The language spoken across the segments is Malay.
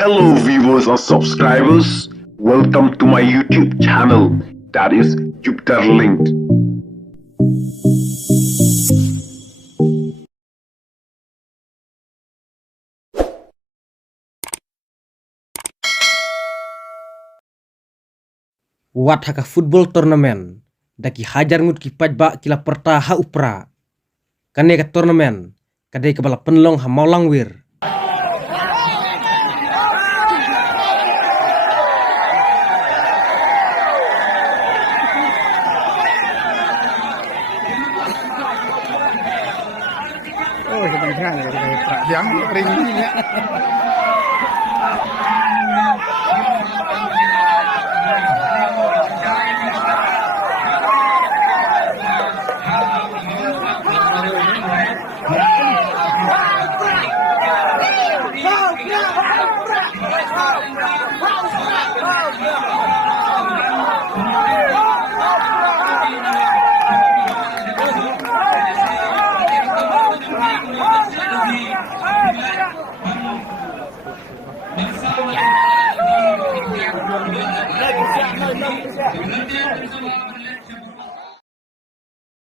Hello viewers and subscribers, welcome to my YouTube channel, that is Jupiter Linked. Wat haka football tournament daki hajar ngut ki pajba kila perta ha upra kane ka tournament kadai ka bala penlong ha maulang wir. Oh, sebenarnya yang ring ini ya.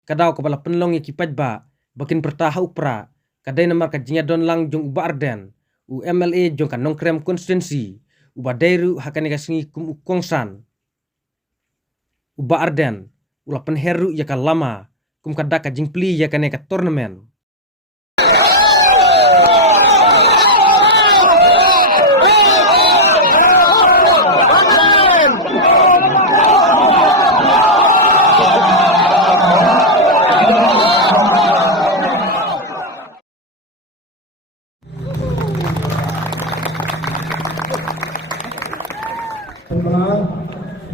Kadau ka bala penlong ya ki pajba bakin pertaha upra kadai namar ka jinya don lang jong uba arden u MLA jong ka nongkrem konstituensi uba dairu hakane ka singi kum ukongsan uba arden ula penheru ya ka lama kum kada ka jingpli ya kane ka tournament.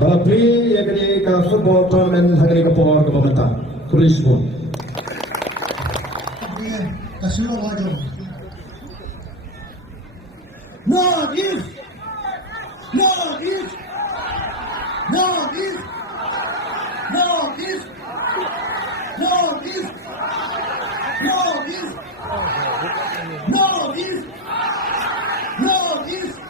Balapri yang kini ke football tournament hari ini ke Pohon ke Pemerintah Tulis pun kasih lo aja North East North East North East North East North East North East North East North East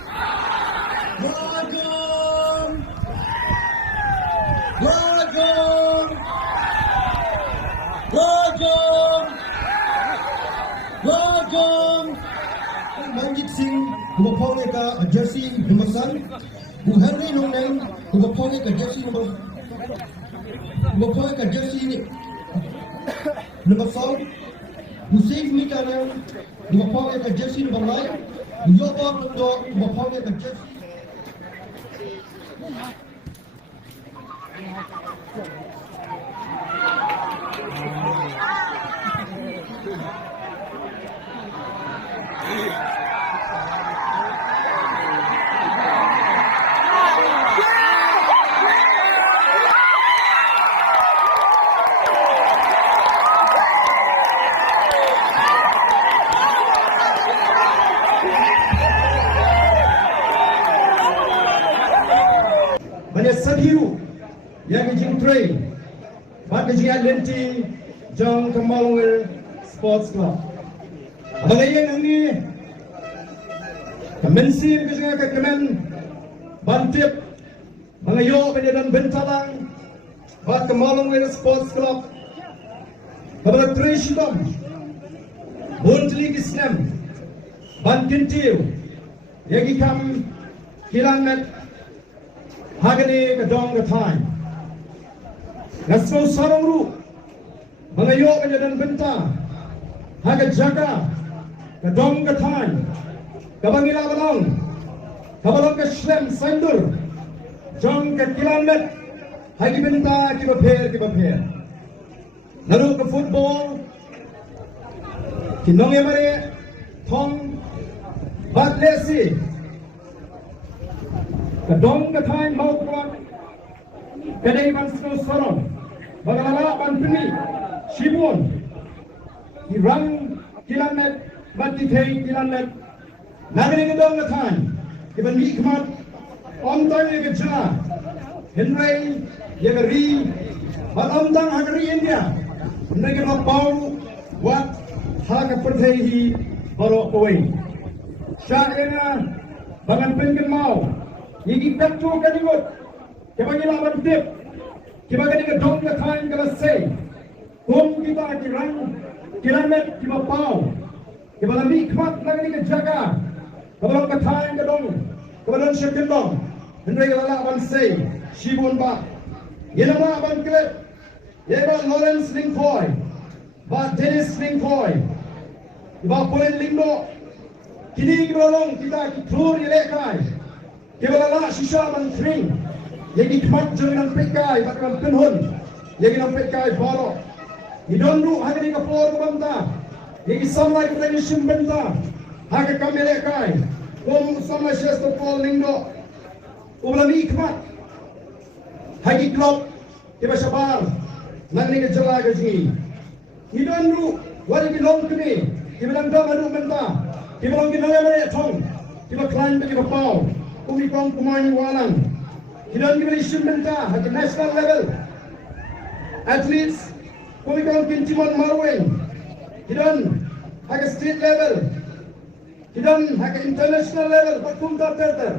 Welcome. Manjit Singh, who opponent ka jersey number 7. Who Henry Noneng, who opponent ka jersey number. Who opponent ka jersey number 4. Who save me kana, who opponent ka jersey number 9. Who yoba mundo, who opponent ka jersey. Banyak sadiru yang jing train, mat jing lenti jong Kemalungir Sports Club. Mga yang ini kemensin kesini ke kemen bantip mga yo penyadan bentalang bat Kemalungir Sports Club. Kepada Trishidom, Buntli Kisnem, Bantintiu, yang ikam kilangat Hagani kadong katay. Nasmo sarongru mga yo penyadan benta haga jaga kadong katay. Kabangila balong kabalong ka shlem sandur jong ka kilanmet hagi benta kibaper. Lalu ke football kinong yamare thong batlesi kadong katay mau kuat kadai mansno soron bagalala banpini shibun irang kilanet batitei kilanet nagari kadong katay iban mi kmat omtang ye gajna henry ye gari bat omtang hagari India nagari mapau wat haga perthei hi baro away Syahina Bangan pengen mau. Yigi kacau kan ikut. Kebagi lawan tip. Kebagi ke dong ke time ke say. Kum kita kirang kilomet kiba pau. Kebala mikmat lagi ke jaga. Kebala ke time ke dong. Kebala syukur dong. Hendai lawan say. Shibun ba. Yena lawan klip. Yeba Lawrence Lingfoy. Ba Dennis Lingfoy. Ba Pauline Lindo. Kini kita keluar lekai. Kita lah sisa menteri. Yang ikmat jangan pekai, bahkan penhun. Yang nak pekai baru. Hidonru hanya di kapur banta. Yang samai kita ni simbenta. Hanya kami lekai. Kom samai siapa Paul Lindo. Ulang ikmat. Hanya klub. Kita sabar. Nangni kejelah gaji. Hidonru wari bilong kini. Kita bilang dah madu benta. Kita bilang kita nak tong. Kita climb kita pau. Kumi kong kumani walang. Kita ni isu benta at national level. Athletes, kumi kong kintimon marweng. Kita at state level. Kita at international level. Patung tak terter.